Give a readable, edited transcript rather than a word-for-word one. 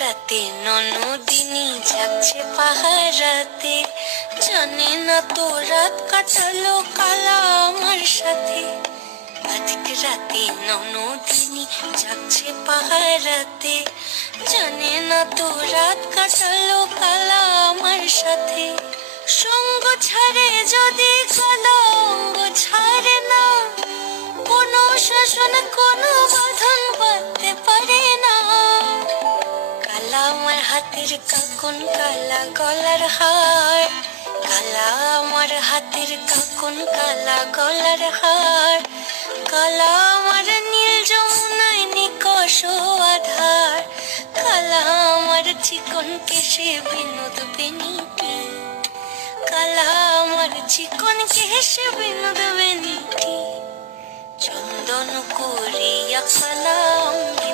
রাতে ননদিনী জাগছে পাহারাতে, জানে না তো রাত কাটালো কালা আমার সাথে। আজক রাতে ননদিনী জাগছে পাহারাতে, জানে না তো রাত কাটালো কালা আমার সাথে। সঙ্গ ছাড়ে যদি কালা অঙ্গ ছাড়ে না, কোনো শাসন কোনো বাঁধন বাঁধতে পারে না। কালা আমার হাতের কাকন কালা গলার হার, কালা আমার হাতের কাকন কালা গলার হার, কালা আমার নীল যমুনায় নিকষ আধার, কালা আমার চিকন কেশে বিনোদ বেনিটি, কালা আমার চিকন কেশে বিনোদ বেনিটি। চন্দন করিয়া কালা অঙ্গে